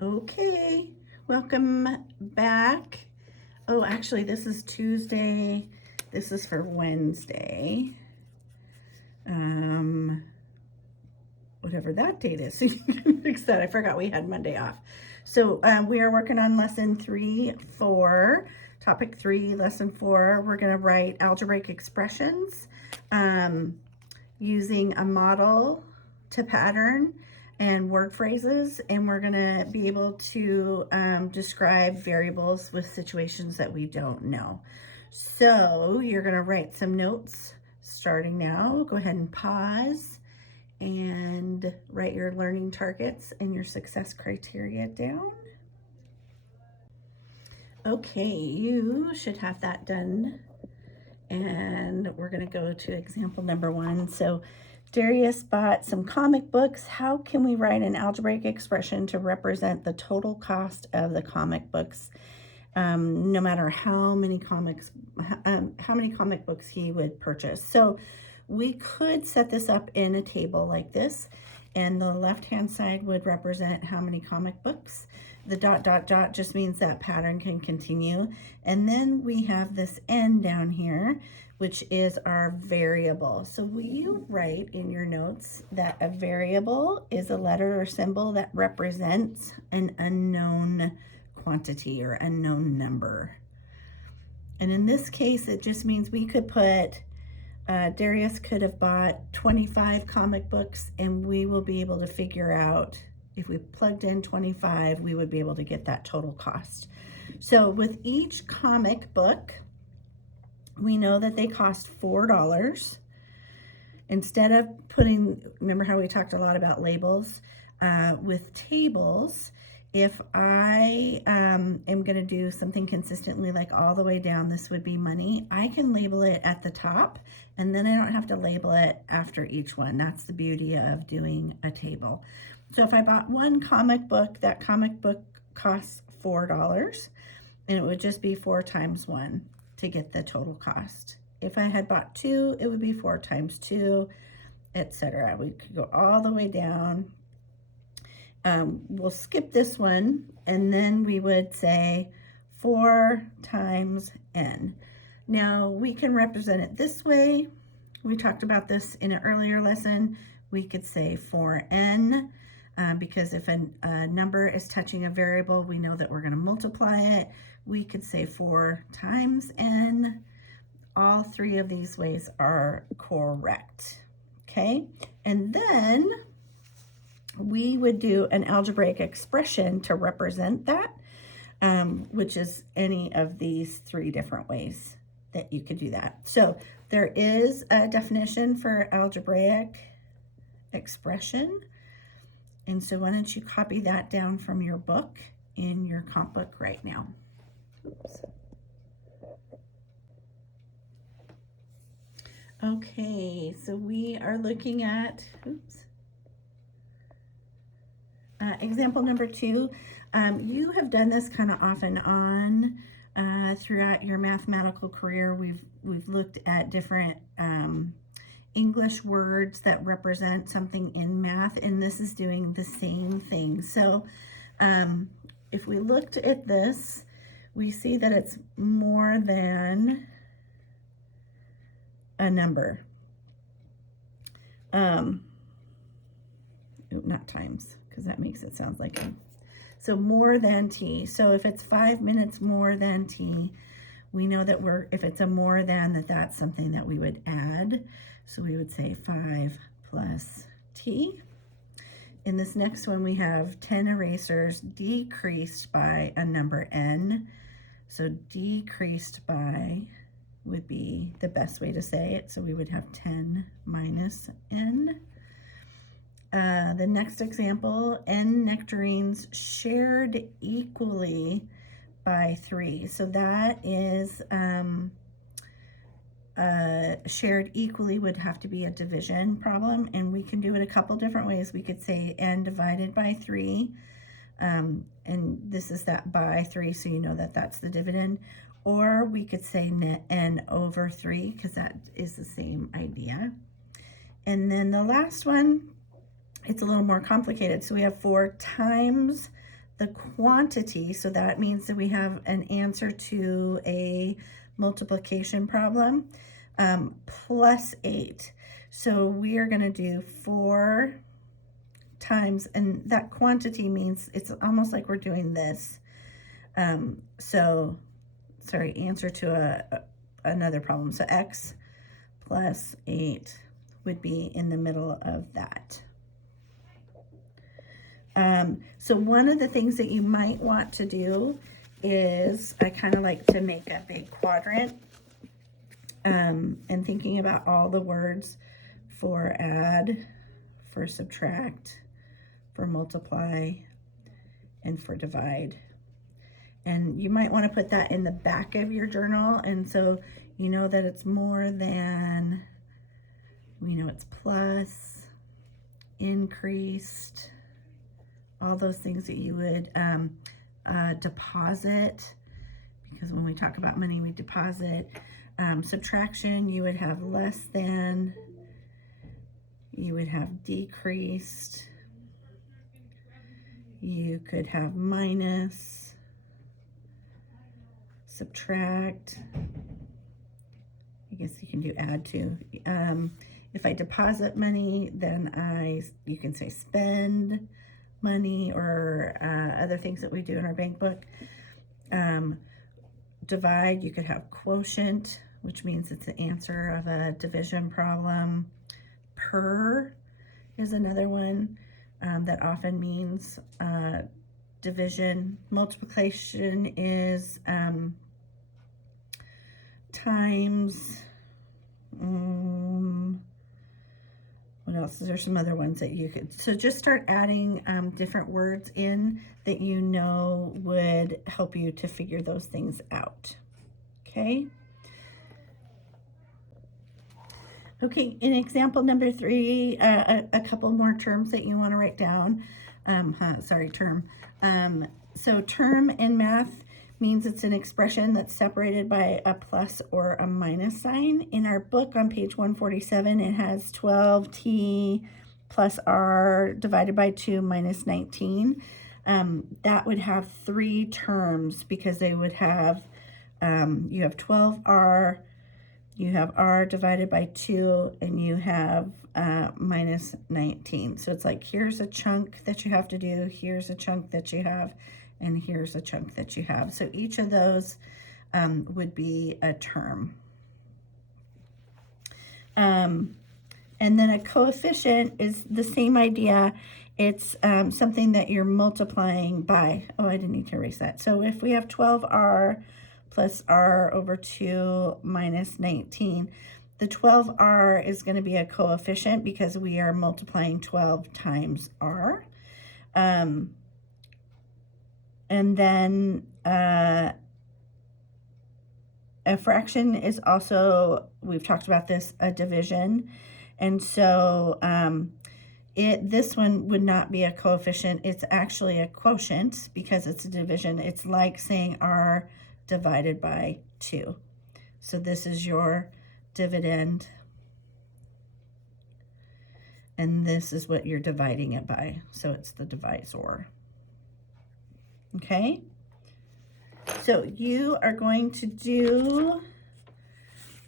Okay, welcome back. Oh, actually, this is Tuesday. This is for Wednesday. Whatever that date is. So you can fix that. I forgot we had Monday off. So we are working on lesson 3-4, topic 3, lesson 4. We're going to write algebraic expressions using a model to pattern and word phrases, and we're going to be able to describe variables with situations that we don't know. So you're going to write some notes starting now. Go ahead and pause and write your learning targets and your success criteria down. Okay, you should have that done. And we're going to go to example number 1. So Darius bought some comic books. How can we write an algebraic expression to represent the total cost of the comic books, no matter how many comic books he would purchase? So we could set this up in a table like this, and the left-hand side would represent how many comic books. The dot, dot, dot just means that pattern can continue. And then we have this n down here, which is our variable. So will you write in your notes that a variable is a letter or symbol that represents an unknown quantity or unknown number? And in this case, it just means we could put, Darius could have bought 25 comic books, and we will be able to figure out, if we plugged in 25, we would be able to get that total cost. So with each comic book, we know that they cost $4. Instead of putting, remember how we talked a lot about labels? With tables, if I am going to do something consistently, like all the way down, this would be money, I can label it at the top, and then I don't have to label it after each one. That's the beauty of doing a table. So if I bought one comic book, that comic book costs $4, and it would just be 4 times 1 to get the total cost. If I had bought 2, it would be 4 times 2, etc. We could go all the way down. We'll skip this one, and then we would say 4 times n. Now we can represent it this way. We talked about this in an earlier lesson. We could say 4n, because if a number is touching a variable, we know that we're going to multiply it. We could say 4 times n. All 3 of these ways are correct. Okay, and then we would do an algebraic expression to represent that, which is any of these 3 different ways that you could do that. So there is a definition for algebraic expression. And so why don't you copy that down from your book in your comp book right now. Oops. Okay, so we are looking at, example number 2. You have done this kind of off and on throughout your mathematical career. We've looked at different English words that represent something in math, and this is doing the same thing. So if we looked at this, we see that it's more than a number. Not times, because that makes it sound like a, so more than t. So if it's 5 minutes more than t, we know that if it's a more than, that's something that we would add. So we would say 5 plus t. In this next one, we have 10 erasers decreased by a number n. So decreased by would be the best way to say it. So we would have 10 minus n. The next example, n nectarines shared equally by 3. So that is shared equally would have to be a division problem, and we can do it a couple different ways. We could say n divided by 3, and this is that by 3, so you know that that's the dividend. Or we could say n over 3, because that is the same idea. And then the last one, it's a little more complicated. So we have 4 times the quantity, so that means that we have an answer to a multiplication problem, plus 8. So we are going to do 4 times, and that quantity means it's almost like we're doing this. Answer to another problem. So x plus 8 would be in the middle of that. So one of the things that you might want to do is, I kind of like to make a big quadrant, and thinking about all the words for add, for subtract, for multiply, and for divide. And you might want to put that in the back of your journal, and so you know that it's more than, it's plus, increased, all those things that you would deposit, because when we talk about money, we deposit. Subtraction, you would have less than, you would have decreased, you could have minus, subtract, I guess you can do add too. If I deposit money, then you can say spend money, or other things that we do in our bank book. Divide, you could have quotient, which means it's the answer of a division problem. Per is another one that often means division. Multiplication is times. What else? There's some other ones that you could, so just start adding different words in that you know would help you to figure those things out. Okay. Okay, in example number 3, a couple more terms that you want to write down. So term in math means it's an expression that's separated by a plus or a minus sign. In our book on page 147, it has 12t plus r divided by 2 minus 19. That would have 3 terms, because they would have, you have 12r, you have r divided by 2, and you have minus 19. So it's like, here's a chunk that you have to do, here's a chunk that you have, and here's a chunk that you have. So each of those would be a term. And then a coefficient is the same idea. It's something that you're multiplying by. Oh, I didn't need to erase that. So if we have 12r plus r over 2 minus 19, the 12r is going to be a coefficient because we are multiplying 12 times r. And then a fraction is also, we've talked about this, a division. And so this one would not be a coefficient. It's actually a quotient because it's a division. It's like saying r divided by 2. So this is your dividend, and this is what you're dividing it by. So it's the divisor. Okay, so you are going to do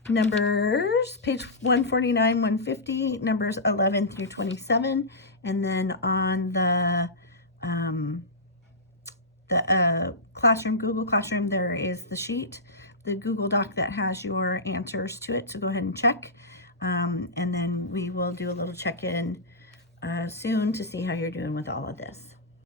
numbers, page 149, 150, numbers 11 through 27, and then on the Classroom, Google Classroom, there is the sheet, the Google Doc that has your answers to it, so go ahead and check, and then we will do a little check-in soon to see how you're doing with all of this.